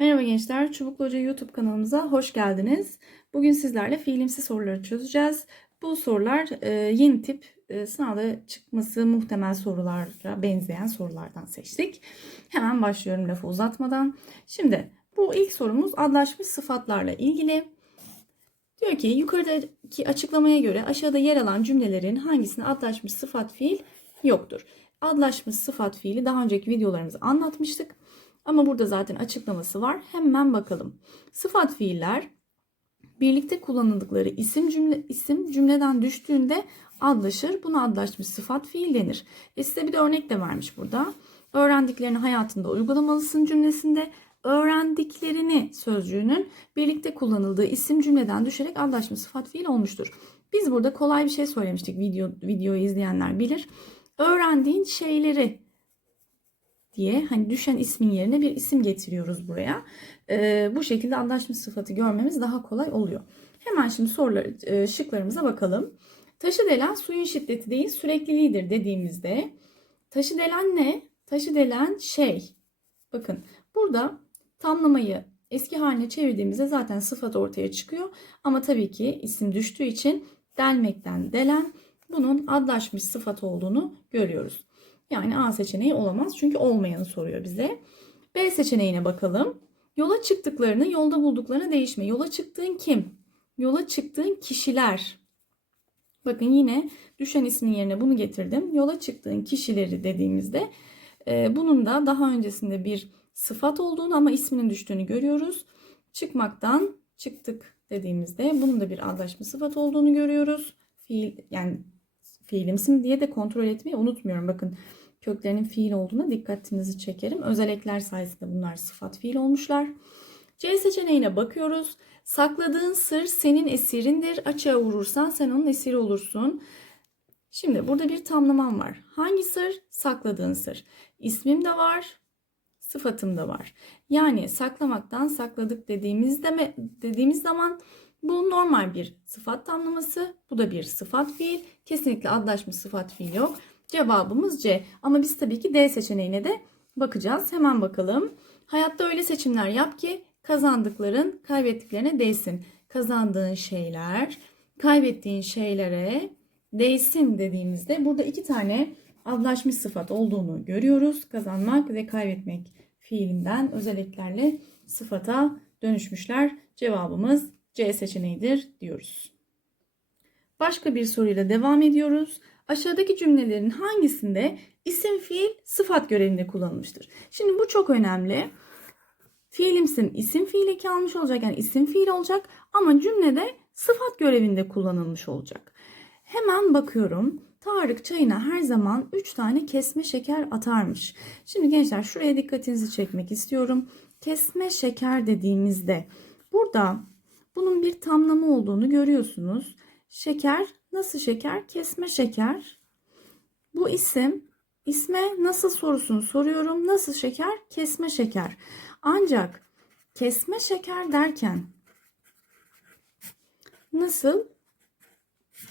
Merhaba gençler, Çubuklu Hoca YouTube kanalımıza hoş geldiniz. Bugün sizlerle fiilimsi soruları çözeceğiz. Bu sorular e, yeni tip e, sınavda çıkması muhtemel sorulara benzeyen sorulardan seçtik. Hemen başlıyorum lafı uzatmadan. Şimdi bu ilk sorumuz adlaşmış sıfatlarla ilgili. Diyor ki yukarıdaki açıklamaya göre aşağıda yer alan cümlelerin hangisinde adlaşmış sıfat fiil yoktur? Adlaşmış sıfat fiili daha önceki videolarımızı anlatmıştık. Ama burada zaten açıklaması var. Hemen bakalım. Sıfat fiiller birlikte kullanıldıkları isim cümle isim cümleden düştüğünde adlaşır. Buna adlaşmış sıfat fiil denir. E size bir de örnek de vermiş burada. Öğrendiklerini hayatında uygulamalısın cümlesinde öğrendiklerini sözcüğünün birlikte kullanıldığı isim cümleden düşerek adlaşmış sıfat fiil olmuştur. Biz burada kolay bir şey söylemiştik. Video videoyu izleyenler bilir. Öğrendiğin şeyleri diye hani düşen ismin yerine bir isim getiriyoruz buraya. Ee, bu şekilde anlaşmış sıfatı görmemiz daha kolay oluyor. Hemen şimdi soruları, e, şıklarımıza bakalım. Taşı delen suyun şiddeti değil sürekliliğidir dediğimizde taşı delen ne? Taşı delen şey. Bakın burada tamlamayı eski haline çevirdiğimizde zaten sıfat ortaya çıkıyor. Ama tabii ki isim düştüğü için delmekten delen bunun adlaşmış sıfat olduğunu görüyoruz. Yani A seçeneği olamaz çünkü olmayanı soruyor bize. B seçeneğine bakalım. Yola çıktıklarını yolda bulduklarına değişme. Yola çıktığın kim? Yola çıktığın kişiler. Bakın yine düşen ismin yerine bunu getirdim. Yola çıktığın kişileri dediğimizde e, bunun da daha öncesinde bir sıfat olduğunu ama isminin düştüğünü görüyoruz. Çıkmaktan çıktık dediğimizde bunun da bir adlaşma sıfat olduğunu görüyoruz. Fiil yani fiilimsi diye de kontrol etmeyi unutmuyorum. Bakın köklerinin fiil olduğuna dikkatinizi çekerim. Özel ekler sayesinde bunlar sıfat fiil olmuşlar. C seçeneğine bakıyoruz. Sakladığın sır senin esirindir. Açığa vurursan sen onun esiri olursun. Şimdi burada bir tamlamam var. Hangi sır? Sakladığın sır. İsmim de var, sıfatım da var. Yani saklamaktan sakladık dediğimizde mi, dediğimiz zaman bu normal bir sıfat tamlaması. Bu da bir sıfat fiil. Kesinlikle adlaşmış sıfat fiil yok. Cevabımız C. Ama biz tabii ki D seçeneğine de bakacağız. Hemen bakalım. Hayatta öyle seçimler yap ki kazandıkların kaybettiklerine değsin. Kazandığın şeyler kaybettiğin şeylere değsin dediğimizde burada iki tane adlaşmış sıfat olduğunu görüyoruz. Kazanmak ve kaybetmek fiilinden özelliklerle sıfata dönüşmüşler. Cevabımız C seçeneğidir diyoruz. Başka bir soruyla devam ediyoruz. Aşağıdaki cümlelerin hangisinde isim fiil sıfat görevinde kullanılmıştır? Şimdi bu çok önemli. Fiilimsin isim fiil eki almış olacak yani isim fiil olacak ama cümlede sıfat görevinde kullanılmış olacak. Hemen bakıyorum. Tarık çayına her zaman 3 tane kesme şeker atarmış. Şimdi gençler şuraya dikkatinizi çekmek istiyorum. Kesme şeker dediğimizde burada bunun bir tamlama olduğunu görüyorsunuz. Şeker nasıl şeker? Kesme şeker. Bu isim isme nasıl sorusunu soruyorum. Nasıl şeker? Kesme şeker. Ancak kesme şeker derken nasıl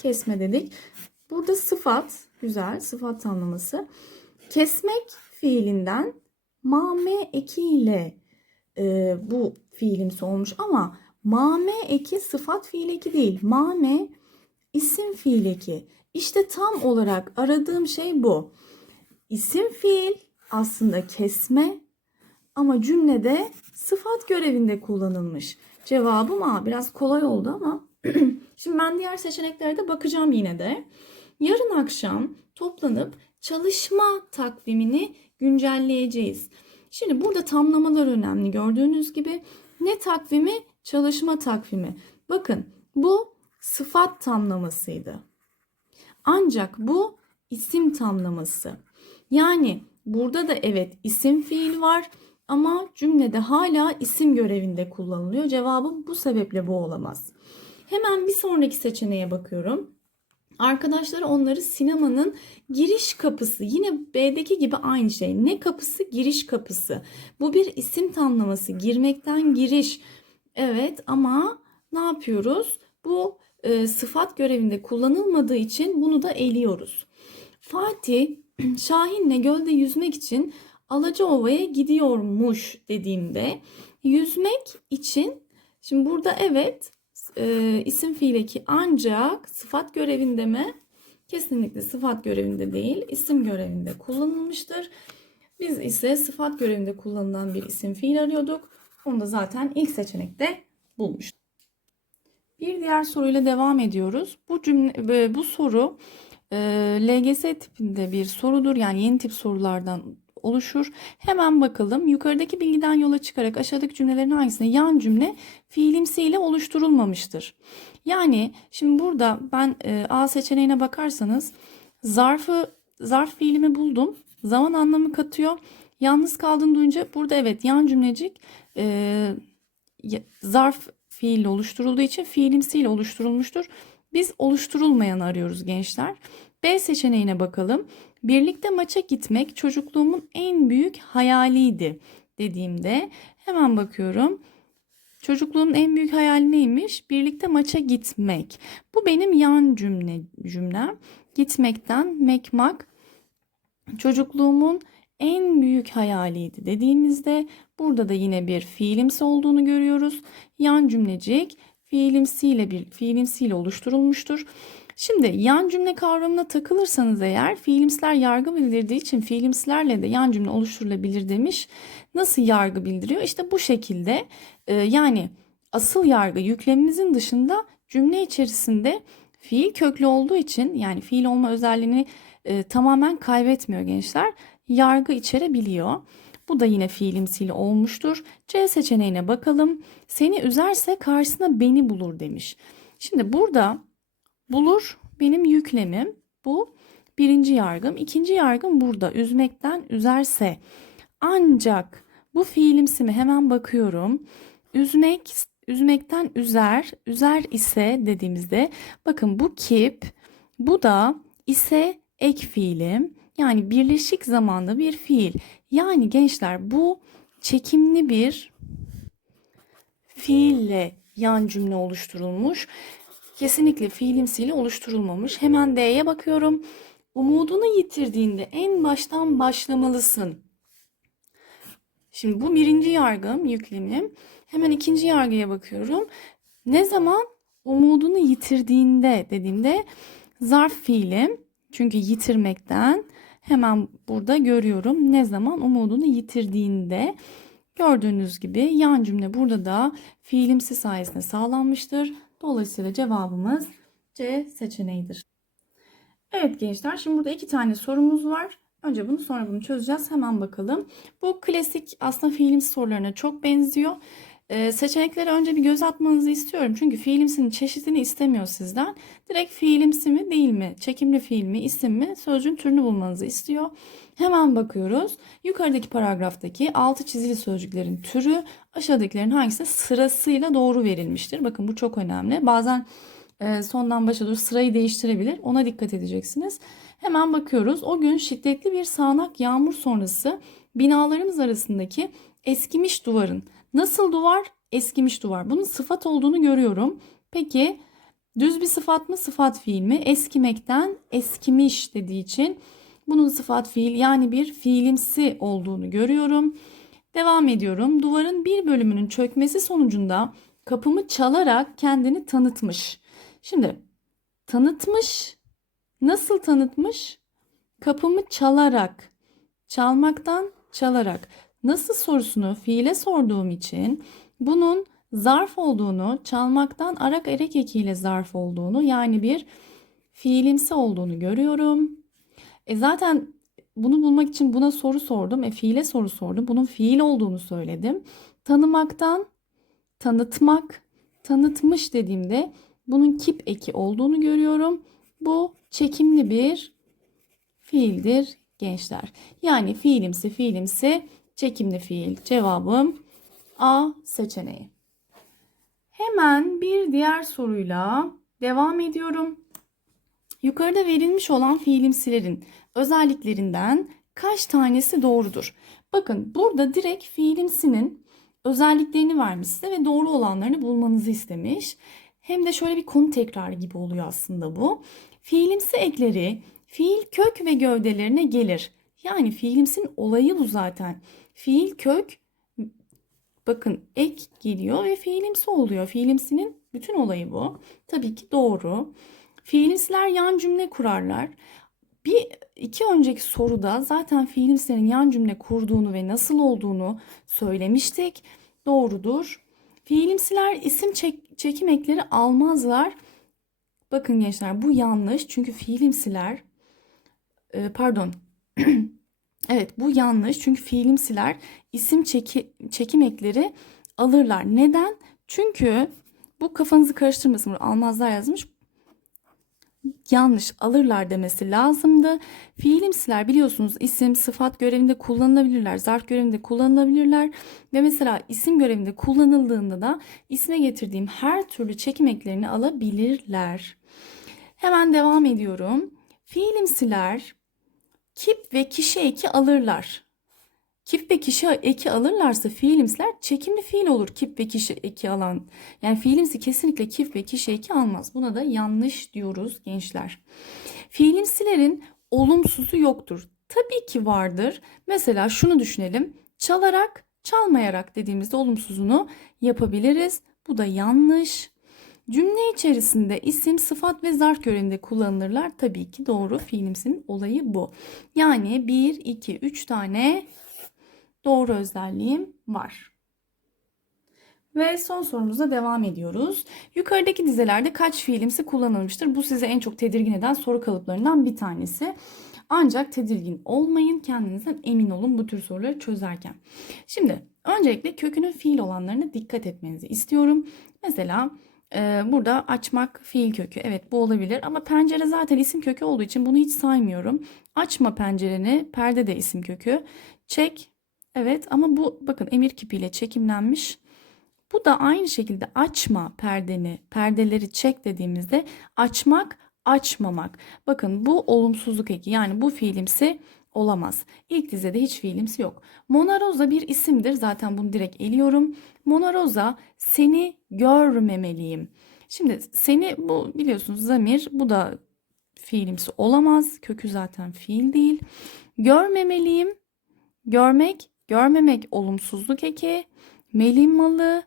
kesme dedik. Burada sıfat güzel sıfat tanımlaması. Kesmek fiilinden mame ekiyle e, bu fiilimsi olmuş ama mame eki sıfat fiil eki değil. Mame isim fiil eki. İşte tam olarak aradığım şey bu. İsim fiil aslında kesme ama cümlede sıfat görevinde kullanılmış. Cevabım A. Biraz kolay oldu ama şimdi ben diğer seçeneklere de bakacağım yine de. Yarın akşam toplanıp çalışma takvimini güncelleyeceğiz. Şimdi burada tamlamalar önemli. Gördüğünüz gibi ne takvimi? Çalışma takvimi. Bakın bu sıfat tamlamasıydı. Ancak bu isim tamlaması. Yani burada da evet isim fiil var ama cümlede hala isim görevinde kullanılıyor. Cevabım bu sebeple bu olamaz. Hemen bir sonraki seçeneğe bakıyorum. Arkadaşlar onları sinemanın giriş kapısı yine B'deki gibi aynı şey. Ne kapısı? Giriş kapısı. Bu bir isim tamlaması. Girmekten giriş. Evet ama ne yapıyoruz? Bu e, sıfat görevinde kullanılmadığı için bunu da eliyoruz. Fatih Şahin'le gölde yüzmek için Alacaova'ya gidiyormuş dediğimde yüzmek için şimdi burada evet e, isim fiil eki ancak sıfat görevinde mi? Kesinlikle sıfat görevinde değil, isim görevinde kullanılmıştır. Biz ise sıfat görevinde kullanılan bir isim fiil arıyorduk. Onu da zaten ilk seçenekte bulmuştuk. Bir diğer soruyla devam ediyoruz. Bu cümle bu soru e, LGS tipinde bir sorudur. Yani yeni tip sorulardan oluşur. Hemen bakalım. Yukarıdaki bilgiden yola çıkarak aşağıdaki cümlelerin hangisinde yan cümle fiilimsiyle oluşturulmamıştır? Yani şimdi burada ben e, A seçeneğine bakarsanız zarfı zarf fiilimi buldum. Zaman anlamı katıyor. Yalnız kaldığını duyunca burada evet yan cümlecik e, zarf fiille oluşturulduğu için fiilimsiyle oluşturulmuştur. Biz oluşturulmayan arıyoruz gençler. B seçeneğine bakalım. Birlikte maça gitmek çocukluğumun en büyük hayaliydi dediğimde hemen bakıyorum. Çocukluğumun en büyük hayali neymiş? Birlikte maça gitmek. Bu benim yan cümle cümlem. Gitmekten mekmak çocukluğumun en büyük hayaliydi dediğimizde burada da yine bir fiilimsi olduğunu görüyoruz. Yan cümlecik fiilimsiyle bir fiilimsiyle oluşturulmuştur. Şimdi yan cümle kavramına takılırsanız eğer fiilimsiler yargı bildirdiği için fiilimsilerle de yan cümle oluşturulabilir demiş. Nasıl yargı bildiriyor? İşte bu şekilde e, yani asıl yargı yüklemimizin dışında cümle içerisinde fiil köklü olduğu için yani fiil olma özelliğini e, tamamen kaybetmiyor gençler. Yargı içerebiliyor. Bu da yine fiilimsiyle olmuştur. C seçeneğine bakalım. Seni üzerse karşısına beni bulur demiş. Şimdi burada bulur benim yüklemim. Bu birinci yargım. İkinci yargım burada. Üzmekten üzerse. Ancak bu fiilimsi mi? Hemen bakıyorum. Üzmek, üzmekten üzer, üzer ise dediğimizde bakın bu kip, bu da ise ek fiilim. Yani birleşik zamanda bir fiil. Yani gençler bu çekimli bir fiille yan cümle oluşturulmuş. Kesinlikle fiilimsiyle oluşturulmamış. Hemen D'ye bakıyorum. Umudunu yitirdiğinde en baştan başlamalısın. Şimdi bu birinci yargım, yüklemim. Hemen ikinci yargıya bakıyorum. Ne zaman umudunu yitirdiğinde dediğimde zarf fiilim. Çünkü yitirmekten hemen burada görüyorum. Ne zaman umudunu yitirdiğinde gördüğünüz gibi yan cümle burada da fiilimsi sayesinde sağlanmıştır. Dolayısıyla cevabımız C seçeneğidir. Evet gençler şimdi burada iki tane sorumuz var. Önce bunu sonra bunu çözeceğiz. Hemen bakalım. Bu klasik aslında fiilimsi sorularına çok benziyor. Ee, seçeneklere önce bir göz atmanızı istiyorum. Çünkü fiilimsinin çeşidini istemiyor sizden. Direkt fiilimsi mi değil mi? Çekimli fiil mi? isim mi? Sözcüğün türünü bulmanızı istiyor. Hemen bakıyoruz. Yukarıdaki paragraftaki altı çizili sözcüklerin türü aşağıdakilerin hangisi sırasıyla doğru verilmiştir. Bakın bu çok önemli. Bazen e, sondan başa doğru sırayı değiştirebilir. Ona dikkat edeceksiniz. Hemen bakıyoruz. O gün şiddetli bir sağanak yağmur sonrası binalarımız arasındaki eskimiş duvarın Nasıl duvar? Eskimiş duvar. Bunun sıfat olduğunu görüyorum. Peki düz bir sıfat mı? Sıfat fiil mi? Eskimekten eskimiş dediği için bunun sıfat fiil yani bir fiilimsi olduğunu görüyorum. Devam ediyorum. Duvarın bir bölümünün çökmesi sonucunda kapımı çalarak kendini tanıtmış. Şimdi tanıtmış. Nasıl tanıtmış? Kapımı çalarak. Çalmaktan çalarak nasıl sorusunu fiile sorduğum için bunun zarf olduğunu, çalmaktan arak erek ekiyle zarf olduğunu yani bir fiilimsi olduğunu görüyorum. E zaten bunu bulmak için buna soru sordum. E fiile soru sordum. Bunun fiil olduğunu söyledim. Tanımaktan tanıtmak, tanıtmış dediğimde bunun kip eki olduğunu görüyorum. Bu çekimli bir fiildir gençler. Yani fiilimsi fiilimsi çekimli fiil. Cevabım A seçeneği. Hemen bir diğer soruyla devam ediyorum. Yukarıda verilmiş olan fiilimsilerin özelliklerinden kaç tanesi doğrudur? Bakın burada direkt fiilimsinin özelliklerini vermiş size ve doğru olanlarını bulmanızı istemiş. Hem de şöyle bir konu tekrarı gibi oluyor aslında bu. Fiilimsi ekleri fiil kök ve gövdelerine gelir. Yani fiilimsin olayı bu zaten. Fiil kök bakın ek geliyor ve fiilimsi oluyor. Fiilimsinin bütün olayı bu. Tabii ki doğru. Fiilimsiler yan cümle kurarlar. Bir iki önceki soruda zaten fiilimsilerin yan cümle kurduğunu ve nasıl olduğunu söylemiştik. Doğrudur. Fiilimsiler isim çek, çekim ekleri almazlar. Bakın gençler bu yanlış. Çünkü fiilimsiler e, pardon Evet bu yanlış çünkü fiilimsiler isim çeki, çekim ekleri alırlar. Neden? Çünkü bu kafanızı karıştırmasın. Almazlar yazmış. Yanlış alırlar demesi lazımdı. Fiilimsiler biliyorsunuz isim sıfat görevinde kullanılabilirler. Zarf görevinde kullanılabilirler. Ve mesela isim görevinde kullanıldığında da isme getirdiğim her türlü çekim eklerini alabilirler. Hemen devam ediyorum. Fiilimsiler kip ve kişi eki alırlar. Kip ve kişi eki alırlarsa fiilimsiler çekimli fiil olur. Kip ve kişi eki alan. Yani fiilimsi kesinlikle kip ve kişi eki almaz. Buna da yanlış diyoruz gençler. Fiilimsilerin olumsuzu yoktur. Tabii ki vardır. Mesela şunu düşünelim. Çalarak, çalmayarak dediğimizde olumsuzunu yapabiliriz. Bu da yanlış. Cümle içerisinde isim, sıfat ve zarf görevinde kullanılırlar. Tabii ki doğru fiilimsin olayı bu. Yani 1, 2, 3 tane doğru özelliğim var. Ve son sorumuza devam ediyoruz. Yukarıdaki dizelerde kaç fiilimsi kullanılmıştır? Bu size en çok tedirgin eden soru kalıplarından bir tanesi. Ancak tedirgin olmayın, kendinizden emin olun bu tür soruları çözerken. Şimdi öncelikle kökünün fiil olanlarına dikkat etmenizi istiyorum. Mesela ee, burada açmak fiil kökü. Evet bu olabilir ama pencere zaten isim kökü olduğu için bunu hiç saymıyorum. Açma pencereni. Perde de isim kökü. Çek. Evet ama bu bakın emir kipiyle çekimlenmiş. Bu da aynı şekilde açma perdeni, perdeleri çek dediğimizde açmak, açmamak. Bakın bu olumsuzluk eki yani bu fiilimsi olamaz. İlk dizede hiç fiilimsi yok. Mona Rosa bir isimdir. Zaten bunu direkt eliyorum. Mona Rosa seni görmemeliyim. Şimdi seni bu biliyorsunuz zamir bu da fiilimsi olamaz. Kökü zaten fiil değil. Görmemeliyim. Görmek, görmemek olumsuzluk eki. Melim malı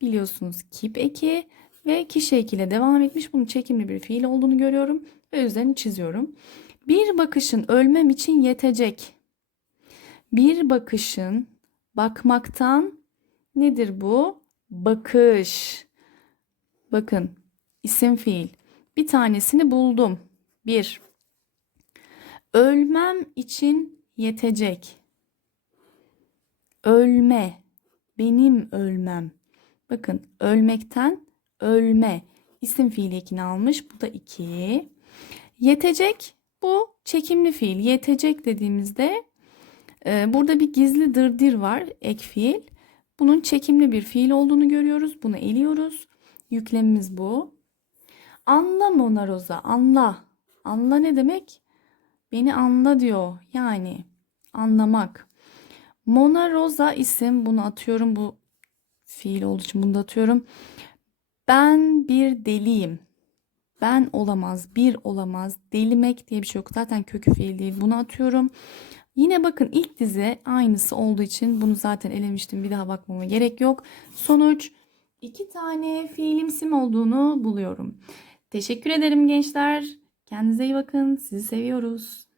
biliyorsunuz kip eki ve kişi ekiyle devam etmiş. Bunun çekimli bir fiil olduğunu görüyorum ve üzerini çiziyorum. Bir bakışın ölmem için yetecek. Bir bakışın bakmaktan nedir bu? Bakış. Bakın isim fiil. Bir tanesini buldum. Bir. Ölmem için yetecek. Ölme. Benim ölmem. Bakın ölmekten ölme. İsim fiili ekini almış. Bu da iki. Yetecek bu çekimli fiil. Yetecek dediğimizde e, burada bir gizli dırdir var ek fiil. Bunun çekimli bir fiil olduğunu görüyoruz. Bunu eliyoruz. Yüklemimiz bu. Anla Mona Rosa. Anla. Anla ne demek? Beni anla diyor. Yani anlamak. Mona Rosa isim. Bunu atıyorum. Bu fiil olduğu için bunu da atıyorum. Ben bir deliyim. Ben olamaz, bir olamaz, delimek diye bir şey yok. Zaten kökü fiil değil. Bunu atıyorum. Yine bakın ilk dize aynısı olduğu için bunu zaten elemiştim. Bir daha bakmama gerek yok. Sonuç iki tane fiilimsim olduğunu buluyorum. Teşekkür ederim gençler. Kendinize iyi bakın. Sizi seviyoruz.